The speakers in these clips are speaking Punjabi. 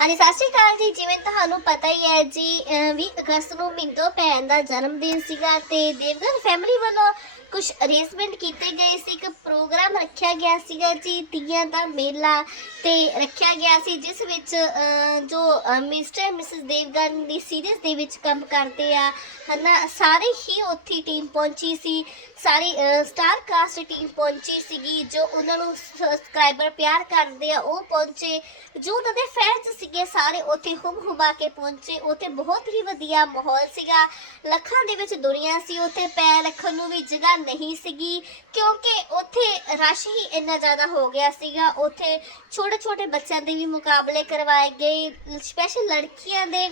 ਹਾਂਜੀ, ਸਤਿ ਸ਼੍ਰੀ ਅਕਾਲ ਜੀ। ਜਿਵੇਂ ਤੁਹਾਨੂੰ ਪਤਾ ਹੀ ਹੈ ਜੀ, ਅਹ 20 ਅਗਸਤ ਨੂੰ ਮਿੰਦੋ ਭੈਣ ਦਾ ਜਨਮ ਦਿਨ ਸੀਗਾ ਤੇ ਦੇਵਗਨ ਫੈਮਿਲੀ ਵੱਲੋਂ ਕੁਝ ਅਰੇਂਜਮੈਂਟ ਕੀਤੇ ਗਏ ਸੀ, ਇੱਕ ਪ੍ਰੋਗਰਾਮ ਰੱਖਿਆ ਗਿਆ ਸੀਗਾ ਜੀ, ਤੀਆਂ ਦਾ ਮੇਲਾ ਤੇ ਰੱਖਿਆ ਗਿਆ ਸੀ, ਜਿਸ ਵਿੱਚ ਜੋ ਮਿਸਟਰ ਮਿਸਿਸ ਦੇਵਗਨ ਦੀ ਸੀਰੀਜ਼ ਦੇ ਵਿੱਚ ਕੰਮ ਕਰਦੇ ਆ, ਹਨਾ, ਸਾਰੇ ਹੀ ਉੱਥੇ ਟੀਮ ਪਹੁੰਚੀ ਸੀ, ਸਾਰੀ ਸਟਾਰ ਕਾਸਟ ਟੀਮ ਪਹੁੰਚੀ ਸੀਗੀ, ਜੋ ਉਹਨਾਂ ਨੂੰ ਸਬਸਕ੍ਰਾਈਬਰ ਪਿਆਰ ਕਰਦੇ ਆ, ਉਹ ਪਹੁੰਚੇ, ਜੋ ਉਹਨਾਂ ਦੇ ਫੈਨਸ ਸੀਗੇ, ਸਾਰੇ ਉੱਥੇ ਹੁਮ ਹੁਮਾ ਕੇ ਪਹੁੰਚੇ, ਉੱਥੇ ਬਹੁਤ ਹੀ ਵਧੀਆ ਮਾਹੌਲ ਸੀਗਾ, ਲੱਖਾਂ ਦੇ ਵਿੱਚ ਦੁਨੀਆ ਸੀ, ਉੱਥੇ ਪੈਰ ਰੱਖਣ ਨੂੰ ਵੀ ਜਗ੍ਹਾ ਨਹੀਂ ਸੀਗੀ, ਕਿਉਂਕਿ ਉੱਥੇ ਰਸ਼ ਹੀ ਇੰਨਾ ਜ਼ਿਆਦਾ ਹੋ ਗਿਆ ਸੀਗਾ। ਉੱਥੇ ਛੋਟੇ ਛੋਟੇ ਬੱਚਿਆਂ ਦੇ ਵੀ ਮੁਕਾਬਲੇ ਕਰਵਾਏ ਗਏ ਸਪੈਸ਼ਲ ਲੜਕੀਆਂ ਦੇ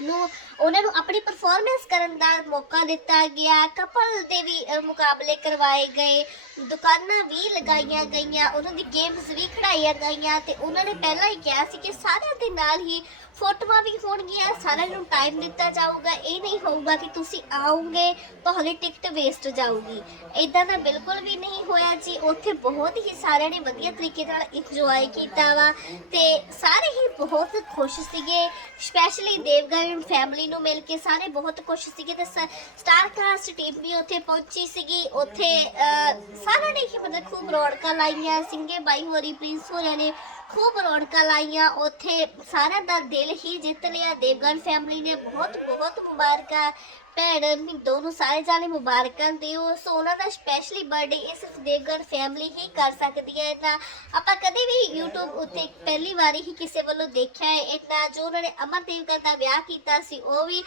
ਨੂੰ ਉਹਨਾਂ ਨੂੰ ਆਪਣੀ ਪਰਫਾਰਮੈਂਸ ਕਰਨ ਦਾ ਮੌਕਾ ਦਿੱਤਾ ਗਿਆ। ਕਪਲ ਦੇ ਵੀ ਮੁਕਾਬਲੇ ਕਰਵਾਏ ਗਏ। ਦੁਕਾਨਾਂ ਵੀ ਲਗਾਈਆਂ ਗਈਆਂ, ਉਹਨਾਂ ਦੀ ਗੇਮਸ ਵੀ ਖੜਾਈਆਂ ਗਈਆਂ ਤੇ ਉਹਨਾਂ ਨੇ ਪਹਿਲਾਂ ਹੀ ਕਿਹਾ ਸੀ ਕਿ ਸਾਰਿਆਂ ਦੇ ਨਾਲ ਹੀ ਫੋਟੋਆਂ ਵੀ ਹੋਣਗੀਆਂ, ਸਾਰਿਆਂ ਨੂੰ ਟਾਈਮ ਦਿੱਤਾ ਜਾਊਗਾ। ਇਹ ਨਹੀਂ ਹੋਊਗਾ ਕਿ ਤੁਸੀਂ ਆਓਗੇ, ਤੁਹਾਡੀ ਟਿਕਟ ਵੇਸਟ ਜਾਊਗੀ। ਇਦਾਂ ਦਾ ਬਿਲਕੁਲ ਵੀ ਨਹੀਂ ਹੋਇਆ ਜੀ। ਉੱਥੇ ਬਹੁਤ ਹੀ ਸਾਰਿਆਂ ਨੇ ਵਧੀਆ ਤਰੀਕੇ ਨਾਲ ਇੰਜੋਏ ਕੀਤਾ ਵਾ ਤੇ ਸਾਰੇ ਹੀ ਬਹੁਤ ਖੁਸ਼ ਸੀਗੇ ਸਪੈਸ਼ਲੀ ਦੇਵਗਨ ਫੈਮਿਲੀ ਨੂੰ ਮਿਲ ਕੇ ਸਾਰੇ ਬਹੁਤ ਖੁਸ਼ ਸੀਗੇ ਤੇ ਸਟਾਰ ਕਾਸਟ ਟੀਮ ਵੀ ਉੱਥੇ ਪਹੁੰਚੀ ਸੀਗੀ। ਉੱਥੇ ਅਹ, ਸਾਰਿਆਂ ਨੇ ਹੀ ਮਤਲਬ ਖੂਬ ਰੌਣਕਾਂ ਲਾਈਆਂ ਸਿੰਘੇ ਬਾਈ ਹੋਰੀ ਪ੍ਰਿੰਸ ਹੋਰਾਂ ਨੇ ਖੂਬ ਰੌਣਕਾਂ ਲਾਈਆਂ। ਉੱਥੇ ਸਾਰਿਆਂ ਦਾ ਦਿਲ ਹੀ ਜਿੱਤ ਲਿਆ। ਦੇਵਗਨ ਫੈਮਿਲੀ ਨੇ ਬਹੁਤ ਬਹੁਤ ਮੁਬਾਰਕਾਂ। ਭੈਣ ਮਿੰਦੋ ਨੂੰ ਸਾਰੇ ਜਾਣੇ ਮੁਬਾਰਕਾਂ ਦਿਓ। ਸੋ ਉਹਨਾਂ ਦਾ ਸਪੈਸ਼ਲੀ ਬਰਥਡੇ ਇਹ ਸਿਰਫ ਦੇਵਗਨ ਫੈਮਿਲੀ ਹੀ ਕਰ ਸਕਦੀ ਹੈ। ਤਾਂ ਆਪਾਂ ਕਦੇ ਵੀ YouTube ਉੱਤੇ ਪਹਿਲੀ ਵਾਰੀ ਹੀ ਕਿਸੇ ਵੱਲੋਂ ਦੇਖਿਆ ਹੈ। ਇੰਨਾ ਜੋ ਉਹਨਾਂ ਨੇ ਅਮਰ ਦੇਵਗਨ ਦਾ ਵਿਆਹ ਕੀਤਾ ਸੀ, ਉਹ ਵੀ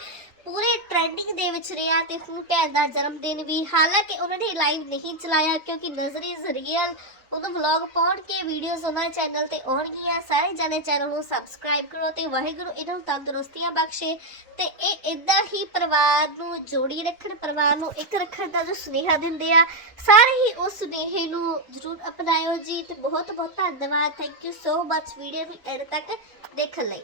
ਪੂਰੇ ਟ੍ਰੈਂਡਿੰਗ ਦੇ ਵਿੱਚ ਰਿਹਾ ਤੇ ਹੁਣ ਭੈਣ ਦਾ ਜਨਮ ਦਿਨ ਵੀ। ਹਾਲਾਂਕਿ ਉਹਨਾਂ ਨੇ ਲਾਈਵ ਨਹੀਂ ਚਲਾਇਆ ਕਿਉਂਕਿ ਨਜ਼ਰੀ ਰੀਅਲ ਉਹਦਾ ਵਲੌਗ ਪਾਉਣ ਕੇ ਵੀਡੀਓਜ਼ ਉਹਨਾਂ ਚੈਨਲ ਤੇ ਆਉਣਗੀਆਂ। ਸਾਰੇ ਜਣੇ ਚੈਨਲ ਨੂੰ ਸਬਸਕ੍ਰਾਈਬ ਕਰੋ ਤੇ ਵਾਹਿਗੁਰੂ ਇਹਨਾਂ ਨੂੰ ਤੰਦਰੁਸਤੀਆਂ ਬਖਸ਼ੇ। ਤੇ ਇਹ ਇਦਾਂ ਹੀ ਪਰਿਵਾਰ ਨੂੰ ਜੋੜੀ ਰੱਖਣ, ਪਰਿਵਾਰ ਨੂੰ ਇੱਕ ਰੱਖਣ ਦਾ ਜੋ ਸੁਨੇਹਾ ਦਿੰਦੇ ਆ। ਸਾਰੇ ਹੀ ਉਸ ਸੁਨੇਹੇ ਨੂੰ ਜ਼ਰੂਰ ਅਪਣਾਇਓ ਜੀ ਤੇ ਬਹੁਤ ਬਹੁਤ ਧੰਨਵਾਦ। Thank you so much video ਨੂੰ ਐਡ ਤੱਕ ਦੇਖਣ ਲਈ।